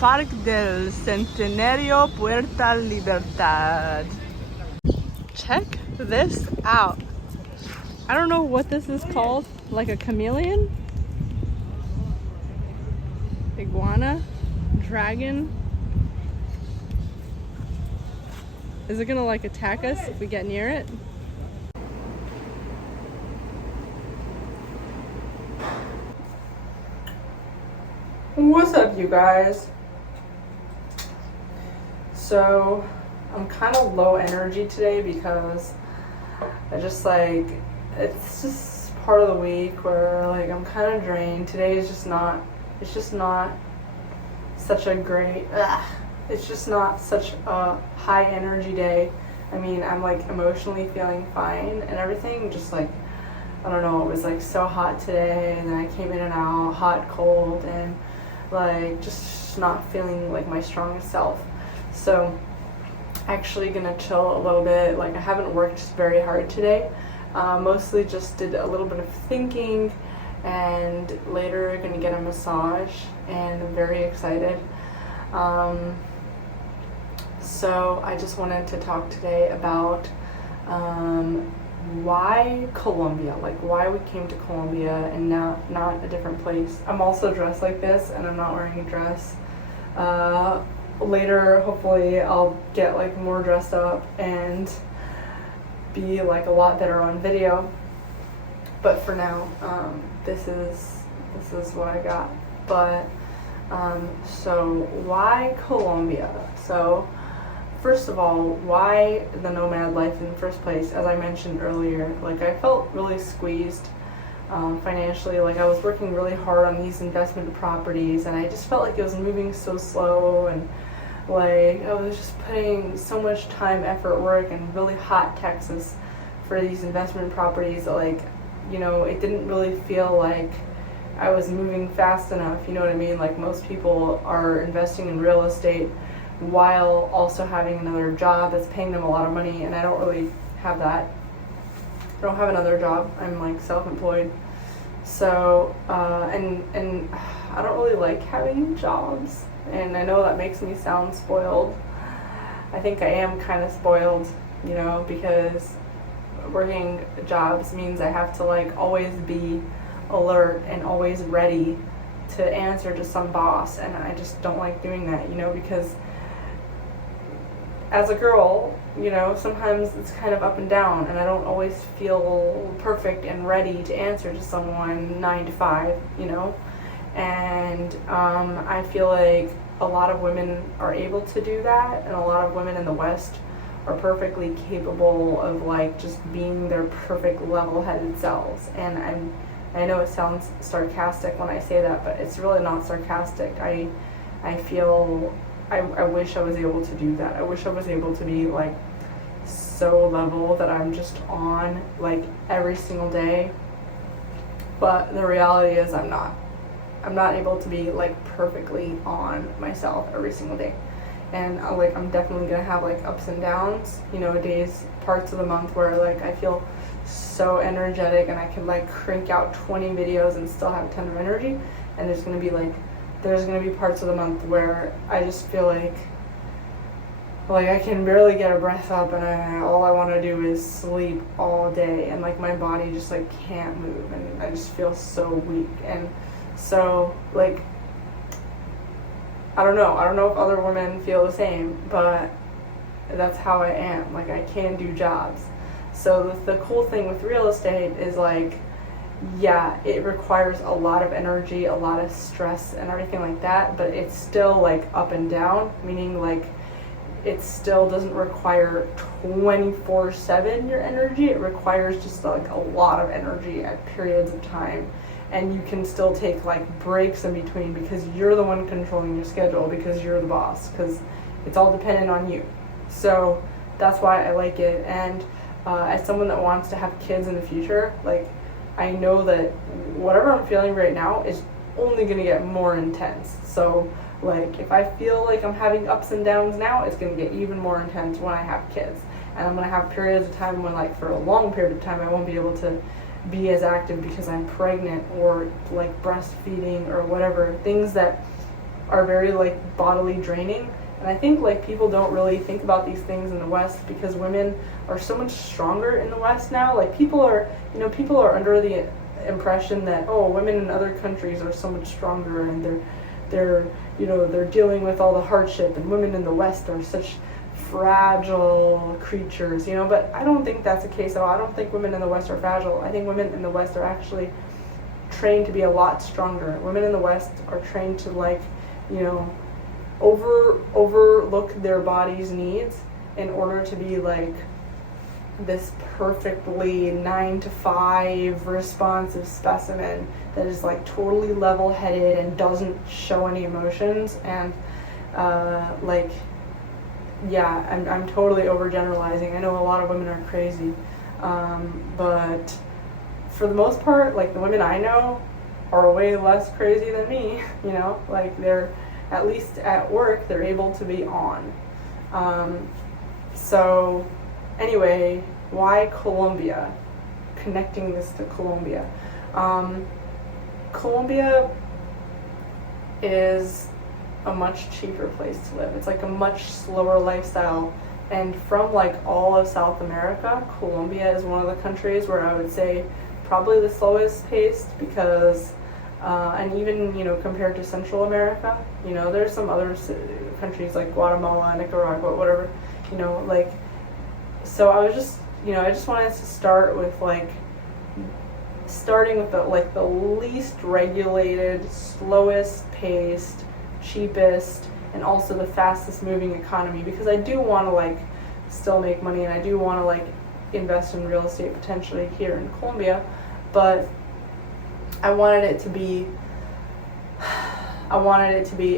Parque del Centenario, Puerta Libertad. Check this out. I don't know what this is called, like a chameleon? Iguana? Dragon? Is it gonna like attack us if we get near it? What's up, you guys? So I'm kind of low energy today because I just like, it's just part of the week where like I'm kind of drained. Today is just not, it's just not such a great, it's just not such a high energy day. I mean, I'm like emotionally feeling fine and everything, just like, I don't know, it was like so hot today, and then I came in and out, hot, cold, and like just not feeling like my strongest self. So actually gonna chill a little bit. Like I haven't worked very hard today, mostly just did a little bit of thinking, and later gonna get a massage, and I'm very excited. So I just wanted to talk today about why Colombia, like why we came to Colombia and not a different place. I'm also dressed like this, and I'm not wearing a dress. Later, hopefully, I'll get like more dressed up and be like a lot better on video. But for now, this is what I got. But so why Colombia? So first of all, why the nomad life in the first place? As I mentioned earlier, like I felt really squeezed financially. Like I was working really hard on these investment properties, and I just felt like it was moving so slow, and like I was just putting so much time, effort, work in really hot Texas for these investment properties that, like, you know, it didn't really feel like I was moving fast enough, you know what I mean? Like most people are investing in real estate while also having another job that's paying them a lot of money, and I don't really have that. I don't have another job. I'm like self-employed. So and I don't really like having jobs, and I know that makes me sound spoiled. I think I am kind of spoiled, you know, because working jobs means I have to like always be alert and always ready to answer to some boss, and I just don't like doing that, you know, because as a girl, you know, sometimes it's kind of up and down, and I don't always feel perfect and ready to answer to someone 9 to 5, you know. And I feel like a lot of women are able to do that, and a lot of women in the West are perfectly capable of like just being their perfect level-headed selves. And I know it sounds sarcastic when I say that, but it's really not sarcastic. I feel I wish I was able to do that. I wish I was able to be like so level that I'm just on like every single day. But the reality is I'm not. I'm not able to be like perfectly on myself every single day. And like I'm definitely gonna have like ups and downs, you know, days, parts of the month where like I feel so energetic and I can like crank out 20 videos and still have a ton of energy. And there's gonna be parts of the month where I just feel like I can barely get a breath up, and all I want to do is sleep all day, and like my body just like can't move, and I just feel so weak. And so like I don't know if other women feel the same, but that's how I am. Like I can do jobs. So the cool thing with real estate is like, yeah, it requires a lot of energy, a lot of stress and everything like that, but it's still like up and down, meaning like it still doesn't require 24/7 your energy. It requires just like a lot of energy at periods of time, and you can still take like breaks in between because you're the one controlling your schedule, because you're the boss, because it's all dependent on you. So that's why I like it. And as someone that wants to have kids in the future, like I know that whatever I'm feeling right now is only going to get more intense. So like if I feel like I'm having ups and downs now, it's going to get even more intense when I have kids. And I'm going to have periods of time when like for a long period of time I won't be able to be as active because I'm pregnant or like breastfeeding or whatever, things that are very like bodily draining. And I think like people don't really think about these things in the West because women are so much stronger in the West now. Like people are under the impression that, oh, women in other countries are so much stronger and they're dealing with all the hardship, and women in the West are such fragile creatures, but I don't think that's the case at all. I don't think women in the West are fragile. I think women in the West are actually trained to be a lot stronger. Women in the West are trained to like, overlook their body's needs in order to be like this perfectly 9 to 5 responsive specimen that is like totally level-headed and doesn't show any emotions. And I'm totally overgeneralizing. I know a lot of women are crazy, but for the most part, like the women I know are way less crazy than me. Like they're, at least at work, they're able to be on. So anyway, why Colombia? Connecting this to Colombia. Colombia is a much cheaper place to live. It's like a much slower lifestyle. And from like all of South America, Colombia is one of the countries where I would say probably the slowest paced, because and even compared to Central America, there's some other countries like Guatemala, Nicaragua, whatever, so I was just I just wanted to start with starting with the least regulated, slowest paced, cheapest, and also the fastest moving economy, because I do want to still make money, and I do want to invest in real estate potentially here in Colombia, but I wanted it to be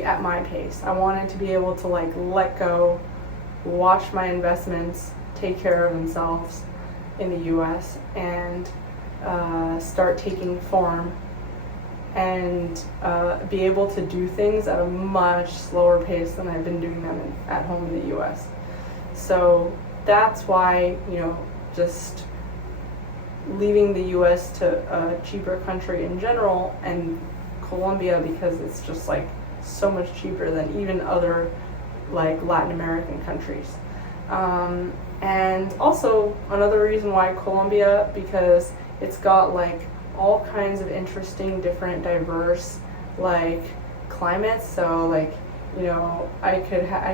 at my pace. I wanted to be able to let go, watch my investments take care of themselves in the US, and start taking form, and be able to do things at a much slower pace than I've been doing them at home in the US. So that's why, just leaving the US to a cheaper country in general, and Colombia because it's just so much cheaper than even other Latin American countries. And also another reason why Colombia, because it's got all kinds of interesting, different, diverse climates. So I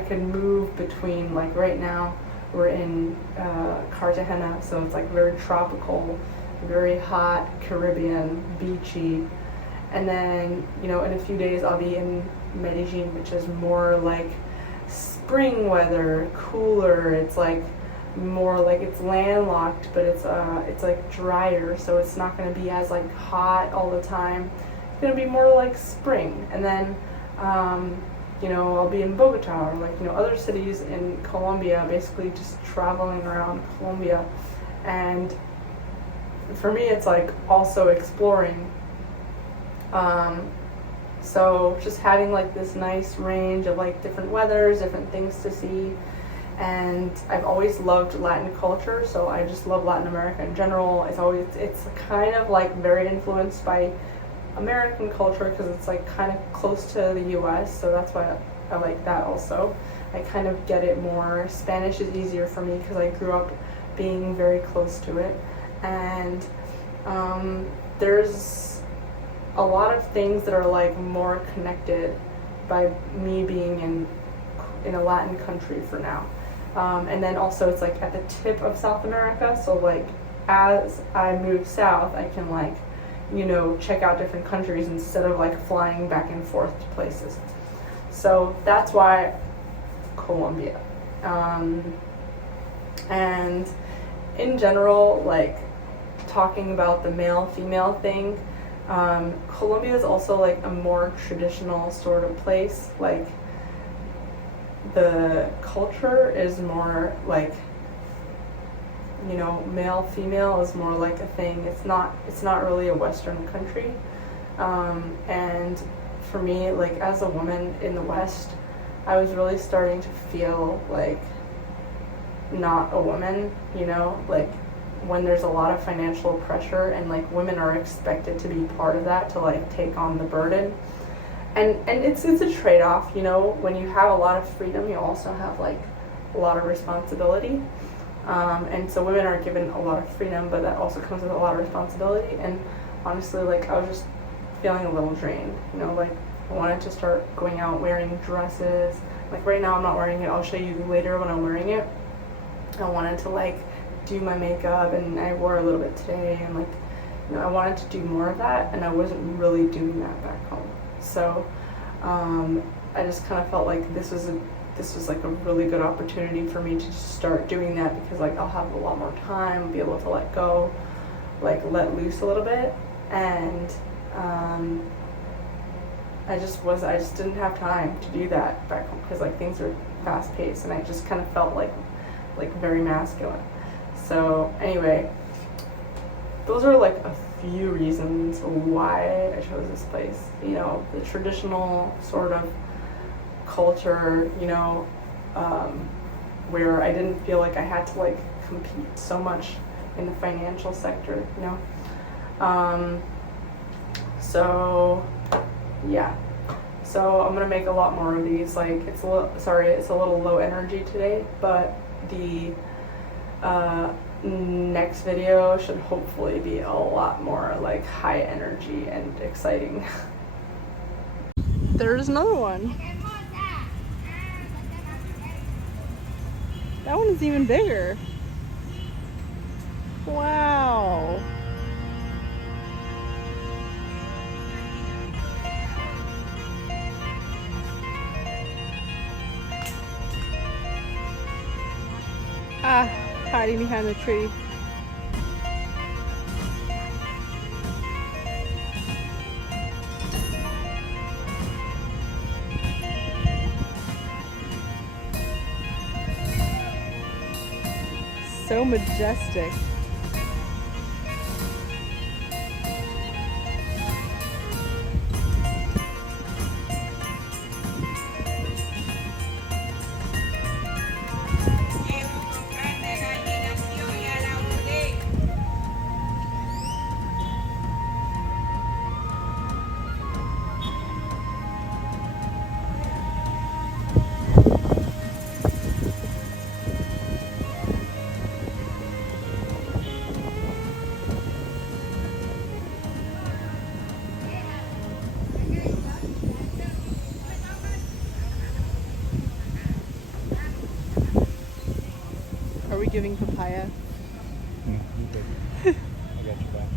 could move between right now we're in Cartagena, so it's very tropical, very hot, Caribbean, beachy, and then in a few days I'll be in Medellin, which is more spring weather, cooler. It's more it's landlocked, but it's drier, so it's not going to be as hot all the time. It's going to be more spring. And then I'll be in Bogota, or other cities in Colombia, basically just traveling around Colombia. And for me it's also exploring. So just having this nice range of different weathers, different things to see. And I've always loved Latin culture, so I just love Latin America in general. It's kind of very influenced by American culture, because it's kind of close to the US, so that's why I like that also. I kind of get it more. Spanish is easier for me because I grew up being very close to it. And there's a lot of things that are more connected by me being in a Latin country for now. And then also it's at the tip of South America, so as I move south, I can check out different countries instead of flying back and forth to places. So that's why Colombia. And in general, talking about the male-female thing, Colombia is also a more traditional sort of place. The culture is more male-female is more a thing. It's not really a Western country. And for me, as a woman in the West, I was really starting to feel not a woman, when there's a lot of financial pressure and women are expected to be part of that, to take on the burden. and it's a trade-off, you know. When you have a lot of freedom, you also have like a lot of responsibility. And so women are given a lot of freedom, but that also comes with a lot of responsibility. And honestly, like I was just feeling a little drained, you know, like I wanted to start going out wearing dresses. Like right now I'm not wearing it, I'll show you later when I'm wearing it. I wanted to like do my makeup, and I wore a little bit today, and like, you know, I wanted to do more of that, and I wasn't really doing that back home. So I just kind of felt like this was like a really good opportunity for me to just start doing that, because like I'll have a lot more time, be able to let go, like let loose a little bit. And I just didn't have time to do that back home, because like things are fast paced, and I just kind of felt like very masculine. So anyway, those are like a few reasons why I chose this place. You know, the traditional sort of culture, you know, where I didn't feel like I had to like compete so much in the financial sector, you know. So yeah, so I'm gonna make a lot more of these. Like it's a little low energy today, but the next video should hopefully be a lot more like high energy and exciting. There's another one. That one is even bigger. Wow. Ah, hiding behind the tree. So majestic. Are we giving papaya? You did. I got your back.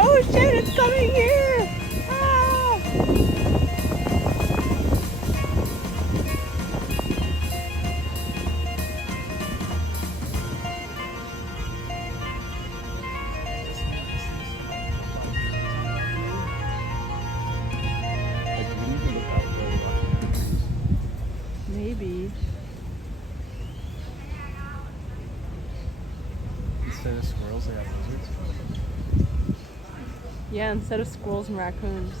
Oh shit, it's coming here! Ah! Like, we need to look out for the Maybe. instead of squirrels, they have lizards. Yeah, instead of squirrels and raccoons.